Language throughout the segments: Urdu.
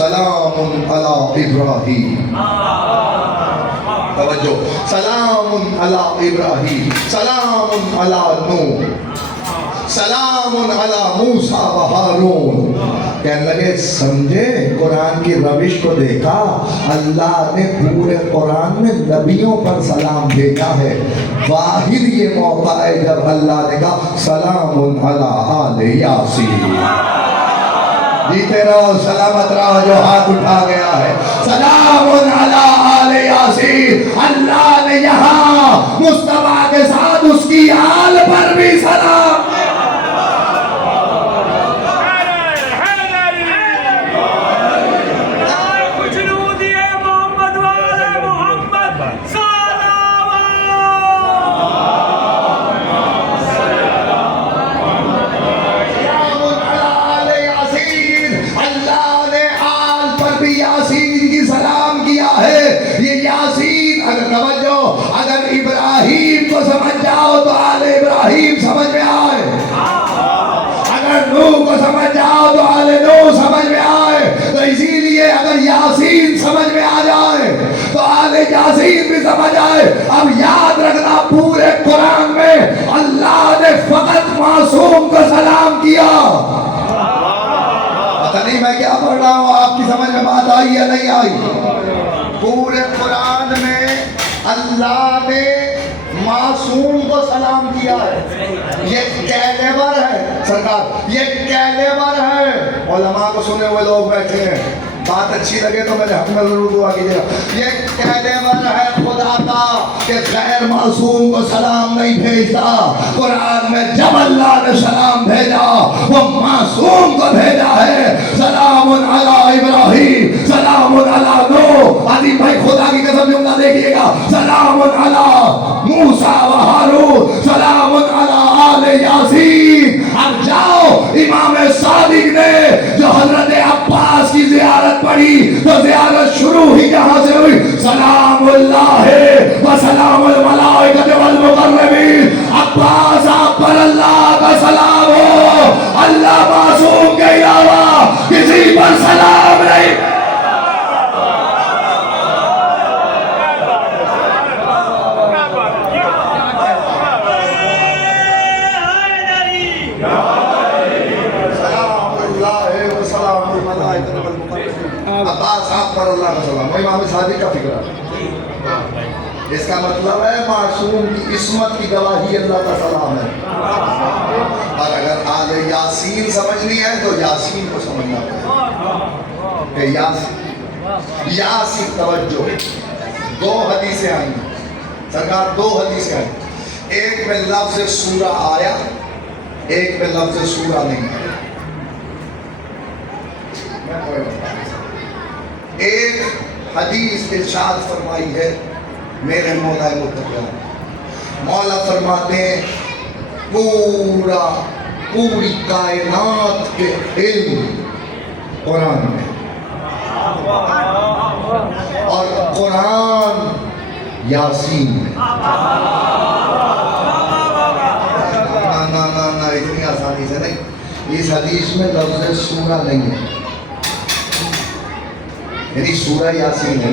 سلام علی ابراہیم. توجہ. سلام علی ابراہیم، سلام علی نوح، سلام علی موسیٰ و ہارون. کہنے لگے سمجھے قرآن کی روش کو دیکھا، اللہ نے پورے قرآن میں نبیوں پر سلام بھیجا ہے. واحد یہ موقع ہے جب اللہ نے کہا سلام علی آل یاسین. جیتے رہو سلامت رہو جو ہاتھ اٹھا گیا ہے. سلام علی آل یاسین. اللہ نے یہاں مصطفیٰ کے ساتھ اس کی آل پر بھی سلام. اگر ابراہیم کو سمجھ جاؤ تو آل ابراہیم سمجھ میں آئے، اگر نوح کو سمجھ جاؤ تو آل نوح سمجھ میں آئے. تو اسی لیے اگر یاسین سمجھ میں آ جائے تو آل یاسین بھی سمجھ آئے. اب یاد رکھنا پورے قرآن میں اللہ نے فقط معصوم کو سلام کیا. پتہ نہیں میں کیا پڑھ رہا ہوں، آپ کی سمجھ میں بات آئی یا نہیں آئی؟ پورے قرآن میں اللہ نے معصوم کو سلام کیا ہے. یہ کیلیبر ہے سرکار، یہ کیلیبر ہے. علماء کو سنے ہوئے لوگ بیٹھے ہیں، بات اچھی لگے تو میرے حق میں ضرور دعا کیجیے گا. یہ کیلیبر ہے خدا کا کہ غیر معصوم کو سلام نہیں بھیجتا. قرآن میں جب اللہ نے سلام بھیجا وہ معصوم کو بھیجا ہے. سلام علی ابراہیم، سلام علی نوح. عظیم بھائی خدا کی قسم جملہ دیکھیے گا. سلام علی موسیٰ و ہارون، سلام علی آل یاسین. اب جاؤ امام صادق نے جو حضرت عباس کی زیارت پڑھی تو زیارت شروع ہی جہاں سے ہوئی. سلام اللہ و سلام الملائکۃ والمقربین. عباس آپ پر اللہ کا سلام ہو. اللہ معصوم کے علاوہ کسی پر سلام نہیں. عباس آپ پر اللہ کا سلام. امام صادق کا فکر ہے. اس کا مطلب ہے معصوم کی عصمت کی گواہی اللہ کا سلام ہے. اور اگر آل یاسین سمجھنی ہے تو یاسین کو سمجھنا پڑے کہ یاسین. توجہ، دو حدیثیں آئیں سرکار، دو حدیثیں آئیں. ایک میں لفظ سورہ آیا، ایک میں لفظ سورہ نہیں آیا. ایک حدیث ارشاد فرمائی ہے میرے مولا متقی. مولا فرماتے ہیں پوری کائنات کے علم قرآن میں، اور قرآن یاسین میں. نا اتنی آسانی سے نہیں. اس حدیث میں لفظ سورہ نہیں ہے، یعنی سورہ یاسین ہے.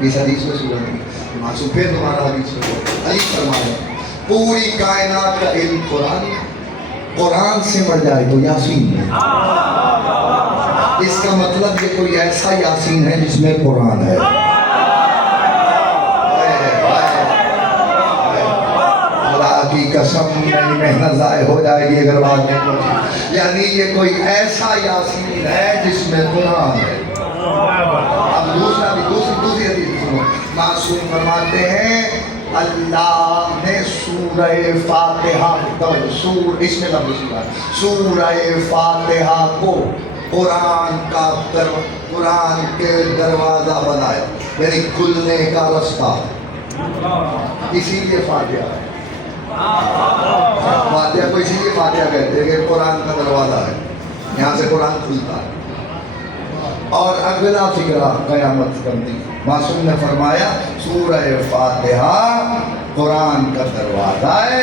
اس حدیث میں سورہ نہیں ہے. معصوم پھر تمہارا حدیث میں علی فرمایا پوری کائنات کا علم قرآن، قرآن سے مر جائے تو یاسین میں. اس کا مطلب یہ کوئی ایسا یاسین ہے جس میں قرآن ہے. اللہ کی قسم میری محنت ضائع ہو جائے گی اگر بات نہیں پہنچی. یعنی یہ کوئی ایسا یاسین ہے جس میں قرآن ہے. اب دوسری حدیث سنو. معصوم فرماتے ہیں اللہ نے سورہ فاتحہ، اس میں لفظ سورہ فاتحہ کو قرآن کے دروازہ بنایا، یعنی کھلنے کا رستہ. اسی لیے فاتحہ ہے. فاتحہ کو اسی لیے فاتحہ کہتے ہیں کہ قرآن کا دروازہ ہے، یہاں سے قرآن کھلتا ہے. اور اگلا فکرہ قیامت کرتی معصوم نے فرمایا سورہ فاتحہ قرآن کا دروازہ ہے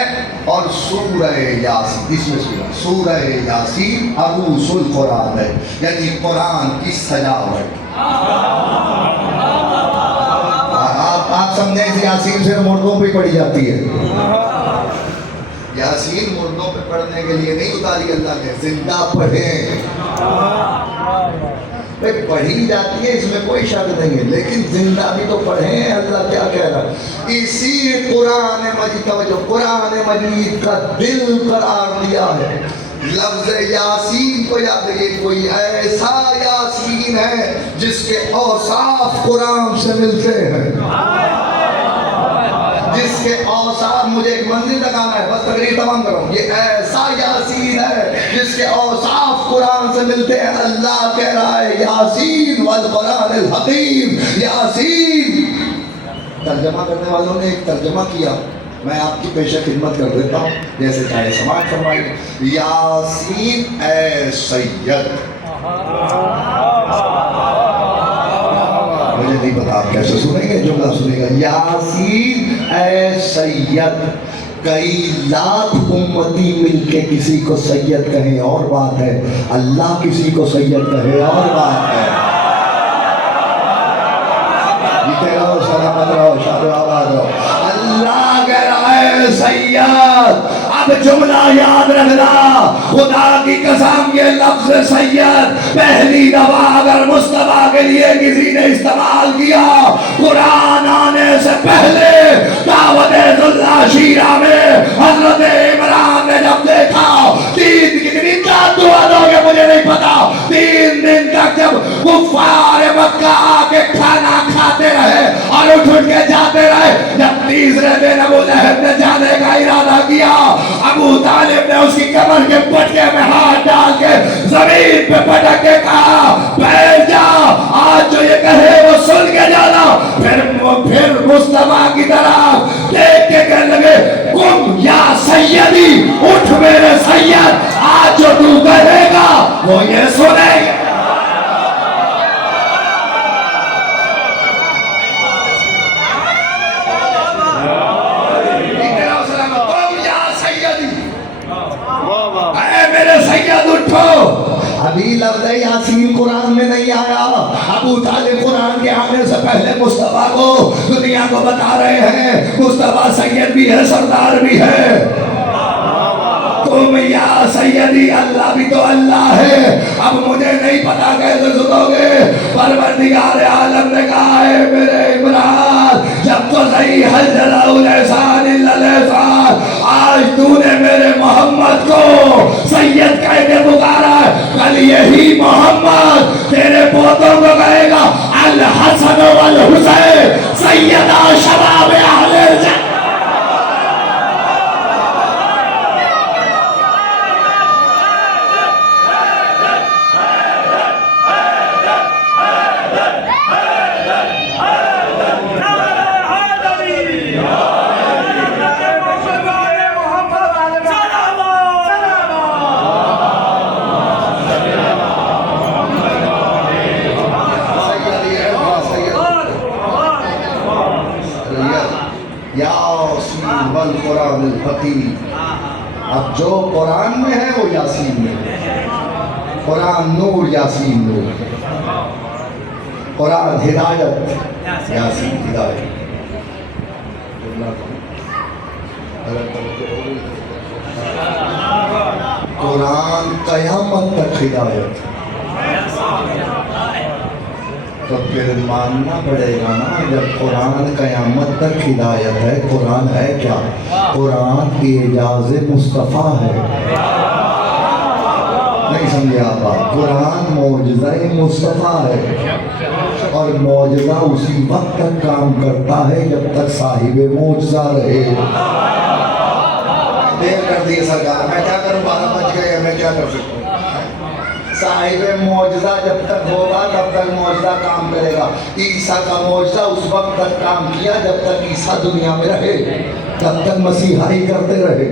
اور سورہ یاسین اس میں سورہ یاسین عروس القرآن ہے، یعنی قرآن کی سجاوٹ۔ آپ سمجھیں کہ یاسین سے مردوں پہ پڑھی جاتی ہے، یاسین مردوں پہ پڑھنے کے لیے نہیں اتاری اللہ نے، زندہ پڑھیں۔ پڑھی جاتی ہے اس میں کوئی شک نہیں ہے، لیکن زندہ بھی تو پڑھیں۔ اللہ کیا کہہ رہا ہے؟ اسی قرآن مجید توجہ، قرآن مجید کا دل قرار دیا ہے لفظ یاسین کو یاد رکھیے، کوئی ایسا یاسین ہے جس کے اوصاف قرآن سے ملتے ہیں، جس کے اوصاف، مجھے ایک منزل لگانا ہے بس تقریر تمام کرو، یہ ایسا یاسین ہے جس کے اوصاف قرآن سے ملتے ہیں۔ اللہ کہہ رہا ہے یاسین والقرآن الحکیم، یاسین۔ ترجمہ کرنے والوں نے ایک ترجمہ کیا، میں آپ کی پیش خدمت کر دیتا ہوں جیسے چاہے سماعت فرمائیے۔ یاسین اے سید، مجھے نہیں پتا آپ کیسے سنیں گے، جملہ سنیں گا، یاسین اے سید۔ کئی لاکھ امتی مل کے کسی کو سید کہیں اور بات ہے، اللہ کسی کو سید کہے اور بات ہے۔ جیتے رہو، سلامت رہو، شاد و آباد رہو۔ اللہ کہہ رہا ہے سید، اب جملہ یاد رکھنا، خدا کی قسم یہ لفظ سید پہلی دفعہ اگر مصطفیٰ کے لیے کسی نے استعمال کیا قرآن آنے سے پہلے دعوت ذلہ شیرہ میں حضرت عمران نے جب دیکھا، تین کتنی دعا دو گے مجھے نہیں پتا، 3 دن تک جب کفار مکہ آ کے کھانا کھاتے رہے اور اٹھ کے جاتے رہے، جب تیسرے دن ابو لہب نے جانے کا ارادہ کیا، ابو طالب نے اس کی کمر کے پٹکے میں ہاتھ ڈال کے زمین پہ پٹک کے کہا بیٹھ جا، آج جو یہ کہے وہ سن کے جانا۔ پھر مصطفیٰ کی طرف دیکھ کے کہنے لگے قم یا سیدی، اٹھ میرے سید، آج جو تو کہے گا وہ یہ سنے گا۔ ابھی لفظ یاسین قرآن میں نہیں آیا، ابو طالب قرآن کے آنے سے پہلے مصطفیٰ کو دنیا کو بتا رہے ہیں مصطفیٰ سید بھی ہے، سردار بھی ہے۔ تم یا سیدی، اللہ بھی تو اللہ ہے، اب مجھے نہیں پتا کیسے سنو گے۔ پروردگار عالم نے کہا ہے میرے عمران جب تو صحیح حل جلاؤ لحسان اللہ لحسان، آج تو نے میرے محمد کو سید کہہ کے پکارا ہے، کل یہی محمد تیرے پوتوں کو کہے گا الحسن والحسین سیدہ شباب اہل الجنہ۔ والقرآن الحکیم، اب جو قرآن میں ہے وہ یاسین میں ہے۔ قرآن نور، یاسین نور، قرآن ہدایت، یاسین ہدایت۔ قرآن قیامت تک ہدایت، تو پھر ماننا پڑے گا نا جب قرآن قیامت تک ہدایت ہے، قرآن ہے کیا؟ قرآن اعجاز مصطفیٰ ہے۔ نہیں سمجھے آپ؟ قرآن معجزہ مصطفیٰ ہے، اور معجزہ اسی وقت تک کام کرتا ہے جب تک صاحب معجزہ رہے۔ دیر کر دی سرکار، میں کیا کروں، 12 بج گئے، میں کیا کر سکتا ہوں؟ صاحب معجزہ جب تک ہوگا تب تک معجزہ کام کرے گا۔ عیسیٰ کا معجزہ اس وقت تک کام کیا جب تک عیسیٰ دنیا میں رہے، تب تک مسیحائی کرتے رہے۔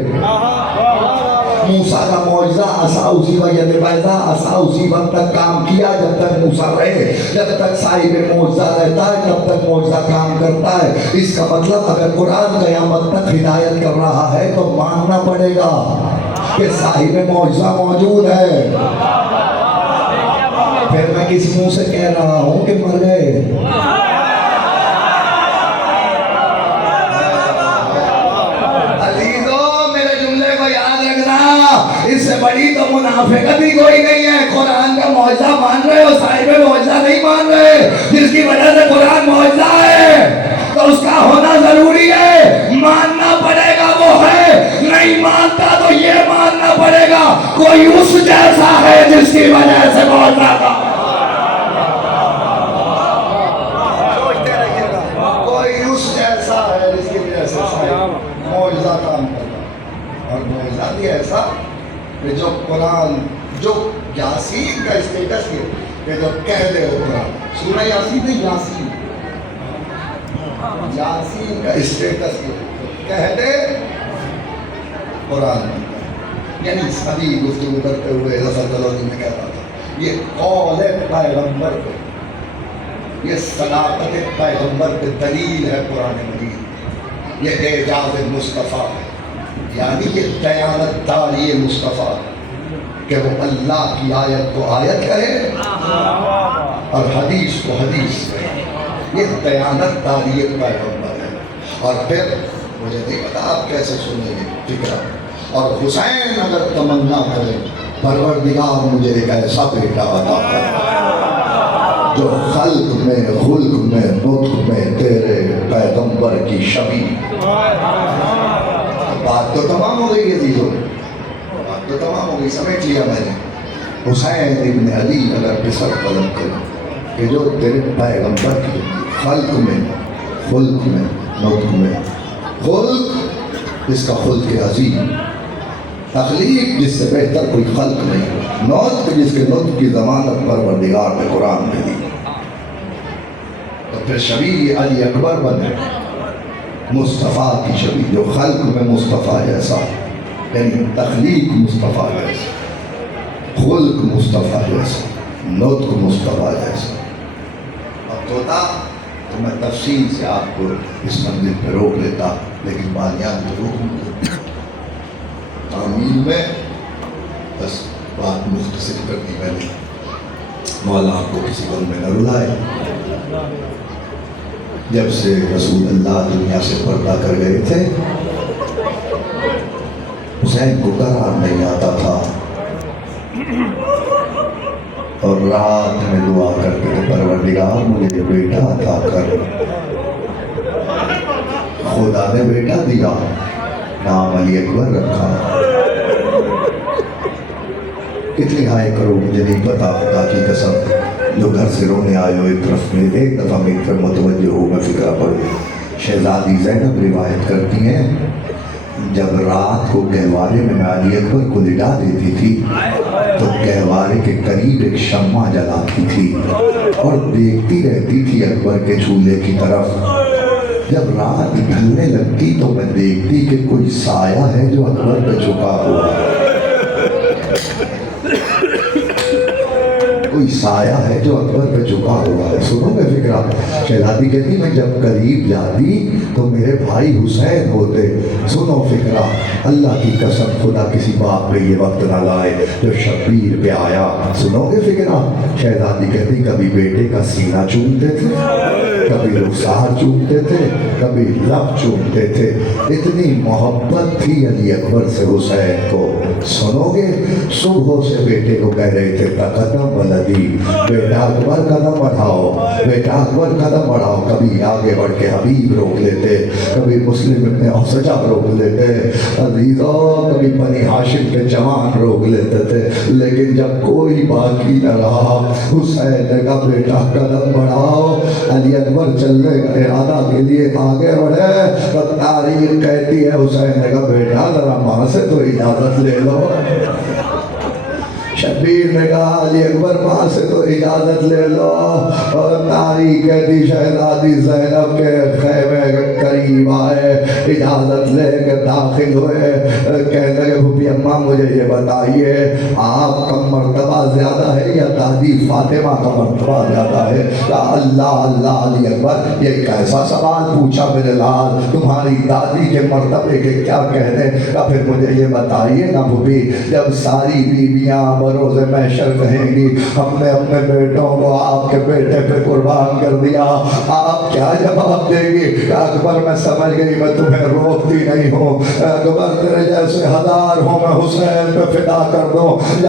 موسیٰ کا معجزہ عصا اسی وقت بیضا، عصا اسی وقت تک کام کیا جب تک موسیٰ رہے، جب تک صاحب معجزہ رہتا ہے تب تک معجزہ کام کرتا ہے۔ اس کا مطلب اگر قرآن قیامت تک ہدایت کر رہا ہے تو ماننا پڑے گا کہ صاحب معجزہ موجود ہے۔ پھر میں کس منہ سے کہہ رہا ہوں کہ مر گئے؟ اس سے بڑی تو منافقت ہی کوئی نہیں ہے۔ قرآن کا معجزہ مان رہے ہو، صاحب معجزہ نہیں مان رہے، جس کی وجہ سے قرآن معجزہ ہے تو اس کا ہونا ضروری ہے، ماننا پڑے گا وہ ہے، نہیں مانتا تو یہ ماننا پڑے گا کوئی اس جیسا ہے جس کی وجہ سے معجزہ کا کوئی اس جیسا ہے جس کی وجہ سے معجزہ کام کرتا۔ اور معجزہ بھی ایسا کہ جو قرآن، جو یاسین کا اسٹیٹس ہے کہ جو کہہ دے ہو قرآن، سورہ یاسین نہیں، یاسین، یاسین کا اسٹیٹس ہے کہہ دے قرآن، یعنی ابھی گفتگو کرتے ہوئے حضرت دلوی میں کہتا تھا یہ قول پیغمبر پہ، یہ صداقت پیغمبر پہ دلیل ہے قرآن مجید، یہ اعجاز مصطفیٰ ہے، یعنی یہ دیانت داری مصطفیٰ کہ وہ اللہ کی آیت کو آیت کہے اور حدیث کو حدیث کہے، یہ دیانت داری پیغمبر ہے۔ اور پھر مجھے نہیں پتا آپ کیسے سنیں گے فکرہ، اور حسین اگر تمنا کرے پروردگار مجھے ایک ایسا بیٹا عطا کر جو خلق میں، خلق میں، نطق میں تیرے پیغمبر کی شبیہ۔ بات تو تمام ہو گئی عزیزوں، بات تو تمام ہو گئی، سمجھ لیا میں نے۔ حسین ابن علی اگر پسر قلم کرے کہ جو تیرے پیغمبر کی خلق میں، خلق میں، نطق میں، خلق جس کا خلق عظیم، تخلیق جس سے بہتر کوئی خلق نہیں، نطق جس کے نطق کی ضمانت پروردگار نے قرآن میں دی، تو پھر شبیہ علی اکبر بنے، مصطفیٰ کی شبیہ، جو خلق میں مصطفیٰ جیسا، یعنی تخلیق مصطفیٰ جیسا، خلق مصطفیٰ جیسا، نطق مصطفیٰ جیسا۔ اب ہوتا تو میں تفصیل سے آپ کو اس منزل پہ روک لیتا، لیکن بانیان تو روک تعمیل میں بس بات مختصر کر دی میں نے، مولا آپ کو کسی غم میں نہ رلائے۔ جب سے رسول اللہ دنیا سے پردہ کر گئے تھے، حسین کو قرار نہیں آتا تھا اور رات میں دعا کرتے تھے پروردگار مجھے بیٹا عطا کر۔ خدا نے بیٹا دیا، نام علی اکبر رکھا۔ کتنی ہائے کرو مجھے نہیں پتا، خدا کی قسم، جو گھر سے رونے آئے ہو ایک طرف میں، ایک دفعہ میری طرف متوجہ ہو، میں فکرہ پڑھوں۔ شہزادی زینب روایت کرتی ہیں جب رات کو گہوارے میں علی اکبر کو لٹا دیتی تھی تو گہوارے کے قریب ایک شمع جلاتی تھی اور دیکھتی رہتی تھی اکبر کے چولہے کی طرف۔ جب رات ڈھلنے لگتی تو میں دیکھتی کہ کوئی سایہ ہے جو اکبر پہ جھکا ہوا ہے، کوئی سایہ ہے جو اکبر پہ جھکا ہوا ہے۔ سنو گے فکرہ؟ شہزادی کہتی میں جب قریب جاتی تو میرے بھائی حسین ہوتے۔ سنو فکرہ، اللہ کی قسم خدا کسی باپ پہ یہ وقت نہ لائے جو شبیر پہ آیا۔ سنو گے فکرہ؟ شہزادی کہتی کبھی بیٹے کا سینہ چومتے تھے، کبھی رخسار چومتے تھے، کبھی لب چومتے تھے، اتنی محبت تھی علی اکبر سے حسین کو۔ سنو گے؟ صبح سے بیٹے کو کہہ رہے تھے تقدم ولدی، بیٹا اکبر قدم بڑھاؤ، بیٹا اکبر قدم بڑھاؤ۔ کبھی آگے بڑھ کے حبیب روک لیتے، کبھی مسلم ابن اوسجہ روک لیتے، عزیزوں کبھی بنی ہاشم کے جوان روک لیتے تھے، لیکن جب کوئی باقی نہ رہا حسین نے کہا بیٹا قدم بڑھاؤ۔ علی اکبر چلنے کا ارادہ کے لیے آگے بڑھے تو تاریخ کہتی ہے حسین نے کہا بیٹا ذرا ماں سے تو اجازت لے لو۔ شبیر نے کہا علی اکبر پاس سے تو اجازت لے لو، اور ناری کہتی شہزادی زینب کے خیمے کے قریب آئے، اجازت لے کے داخل ہوئے، کہنے لگے بھوپی اماں مجھے یہ بتائیے آپ کا مرتبہ زیادہ ہے یا دادی فاطمہ کا مرتبہ زیادہ ہے؟ کہا اللہ اللہ علی اکبر یہ کیسا سوال پوچھا میرے لال، تمہاری دادی کے مرتبے کے کیا کہنے؟ کہا پھر مجھے یہ بتائیے نا بھوپی، جب ساری بیویاں بروز محشر کہیں گی ہم نے اپنے بیٹوں کو آپ کے بیٹے پہ قربان کر دیا، آپ کیا جواب دیں گے؟ کہ اکبر میں سمجھ گئی میں تمہیں روکتی نہیں ہوں، اکبر تیرے جیسے ہزار ہوں میں حسین پہ فدا کر دوں۔